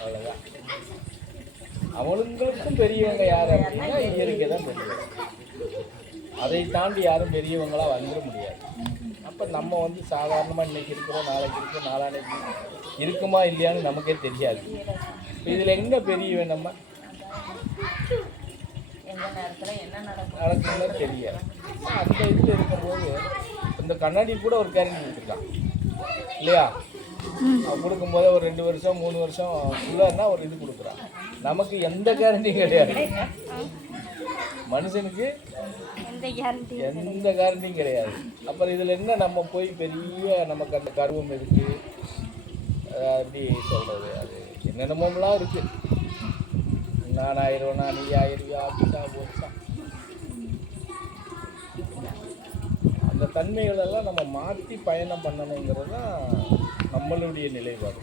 அவ்வளோதான். அவங்களுக்கும் பெரியவங்க யார் அப்படின்னா இயற்கை தான் பெரியவங்க. அதை தாண்டி யாரும் பெரியவங்களாக வந்துட முடியாது. அப்போ நம்ம வந்து சாதாரணமாக இன்றைக்கி இருக்கிறோம், நாளைக்கு இருக்கோம், நாளானைக்கு இருக்குமா இல்லையான்னு நமக்கே தெரியாது. இப்போ இதில் எங்கே பெரியவன் நம்ம நடக்குதுன்னு தெரியாது. அந்த இதில் இருக்கும்போது இந்த கண்ணாடி கூட ஒரு கேரண்டி கொடுத்துருக்கான் இல்லையா? கொடுக்கும்போது ஒரு 2 வருஷம் 3 வருஷம் உள்ளன்னா ஒரு இது கொடுக்குறான். நமக்கு எந்த கேரண்டியும் கிடையாது. மனுஷனுக்கு எந்த கேரண்டியும் கிடையாது. அப்புறம் இதில் என்ன நம்ம போய் பெரிய நமக்கு அந்த கர்வம் இருக்குது, எப்படி சொல்கிறது, அது என்னென்னமோலாம் இருக்குது. நான் ஆயிடுவேனா, நீ ஆயிடுவியா, அப்படிச்சா போச்சா, அந்த தன்மைகளெல்லாம் நம்ம மாற்றி பயணம் பண்ணணுங்கிறது தான் நம்மளுடைய நிலைப்பாடு.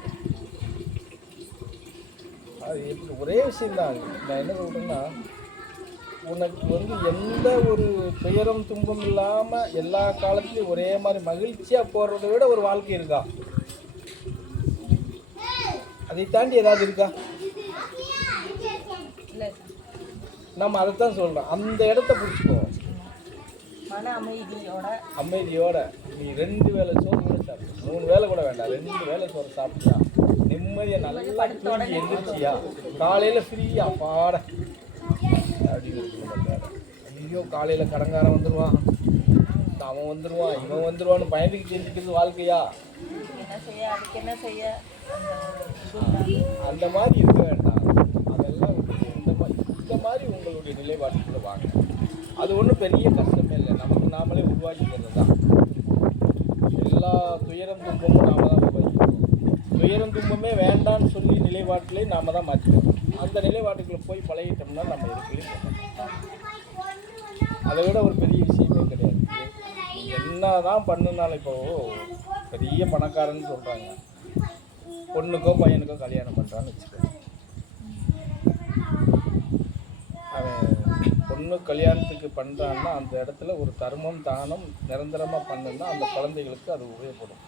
அது எப்படி ஒரே விஷயந்தான். நான் என்ன சொல்கிறேன்னா, உனக்கு வந்து எந்த ஒரு துயரம் துன்பம் இல்லாமல் எல்லா காலத்துலேயும் ஒரே மாதிரி மகிழ்ச்சியாக போடுறதை விட ஒரு வாழ்க்கை இருக்கா? அதை தாண்டி ஏதாவது இருக்கா? நம்ம அதைத்தான் சொல்கிறோம். அந்த இடத்த பிடிச்சிக்கோ. மன அமைதியோட நீ 2 வேளை சோறு கூட சாப்பிடு, 3 வேளை கூட வேண்டாம், 2 வேளை சோறு சாப்பிட்டா நிம்மதியாக நல்லா தூங்கி எந்திரிச்சியா காலையில் ஃப்ரீயா பாட அப்படின்னு இருக்கணும். ஐயோ காலையில் கடங்காரன் வந்துடுவான், அவன் வந்துடுவான், இவன் வந்துடுவான்னு பயந்துக்கு செஞ்சுக்கிறது வாழ்க்கையா? அந்த மாதிரி இருக்க வேண்டாம். அதெல்லாம் இந்த மாதிரி உங்களுடைய நிலைப்பாட்டுக்குள்ள வாங்க. அது ஒன்றும் பெரிய கஷ்டமே இல்லை. நமக்கு நாமளே உருவாக்கிக்கிறது தான். எல்லா துயரம் துன்பமும் நாம தான் உருவாக்கிக்கிறோம். துயரம் துன்பமே வேண்டான்னு சொல்லி நிலைப்பாட்டிலே நாம தான் மாற்றிக்கிறோம். அந்த நிலைப்பாட்டுக்குள்ளே போய் பழகிட்டோம்னா நம்ம இருக்கலையும் அதை விட ஒரு பெரிய விஷயமே கிடையாது. என்ன தான் பண்ணுனாலும் இப்போது பெரிய பணக்காரன்னு சொல்கிறாங்க, பொண்ணுக்கோ பையனுக்கோ கல்யாணம் பண்ணுறான்னு வச்சுக்கோங்க. அவன் பொண்ணு கல்யாணத்துக்கு பண்ணுறான்னா அந்த இடத்துல ஒரு தர்மம் தானம் நிரந்தரமாக பண்ணுன்னா அந்த குழந்தைகளுக்கு அது உபயோகப்படும்.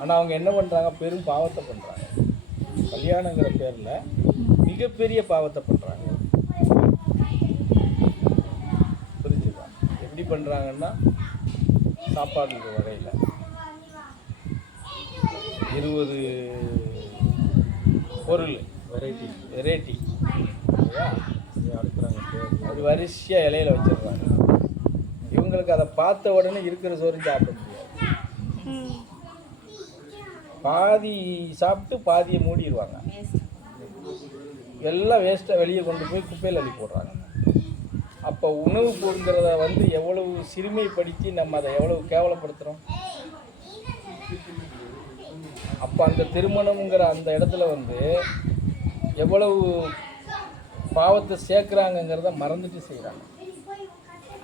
ஆனால் அவங்க என்ன பண்ணுறாங்க, பெரும் பாவத்தை பண்ணுறாங்க. கல்யாணங்கிற பேரில் மிகப்பெரிய பாவத்தை பண்ணுறாங்க. புரிஞ்சுதா? எப்படி பண்ணுறாங்கன்னா, சாப்பாடு வகையில் 20 பொருள் வெரைட்டி அடுக்குறாங்க. அது வரிசையாக இலையில் வச்சிடுறாங்க. இவங்களுக்கு அதை பார்த்த உடனே இருக்கிற சோறு சாப்பிட முடியாது. பாதி சாப்பிட்டு பாதியை மூடிடுவாங்க. எல்லாம் வேஸ்ட்டாக வெளியே கொண்டு போய் குப்பையில் அள்ளி போடுறாங்க. அப்போ உணவு பொருங்கிறத வந்து எவ்வளவு சிறுமைப்படுத்தி நம்ம அதை எவ்வளவு கேவலப்படுத்துகிறோம். அப்போ அந்த திருமணம்ங்கிற அந்த இடத்துல வந்து எவ்வளவு பாவத்தை சேர்க்குறாங்கங்கிறத மறந்துட்டு செய்கிறாங்க.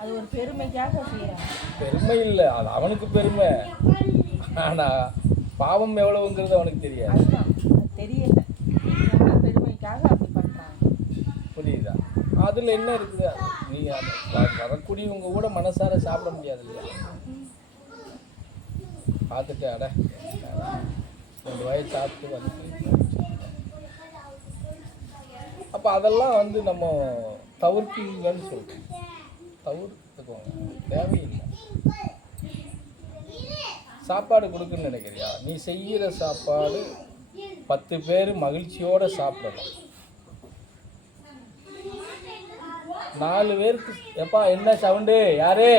அது ஒரு பெருமைக்காக செய்கிறாங்க. பெருமை இல்லை, அது அவனுக்கு பெருமை. ஆனால் பாவம் எவ்வளவுங்கிறது அவனுக்கு தெரியாது. தெரியல, பெருமைக்காக அப்படி பண்ணுறாங்க. புரியுதா? அதில் என்ன இருக்குது? நீங்கள் வரக்கூடியவங்க கூட மனசார சாப்பிட முடியாது இல்லையா? பார்த்துட்டு அட 2 வாயை சாப்பிட்டு வந்து அப்போ அதெல்லாம் வந்து நம்ம தவிர்க்குங்கன்னு சொல்கிறோம். தவிர்த்துக்கோங்க, தேவையில்லை. சாப்பாடு கொடுக்குன்னு நினைக்கிறியா? நீ செய்கிற சாப்பாடு 10 பேர் மகிழ்ச்சியோடு சாப்பிடலாம். 4 பேருக்கு எப்பா என்ன சவுண்டு யாரு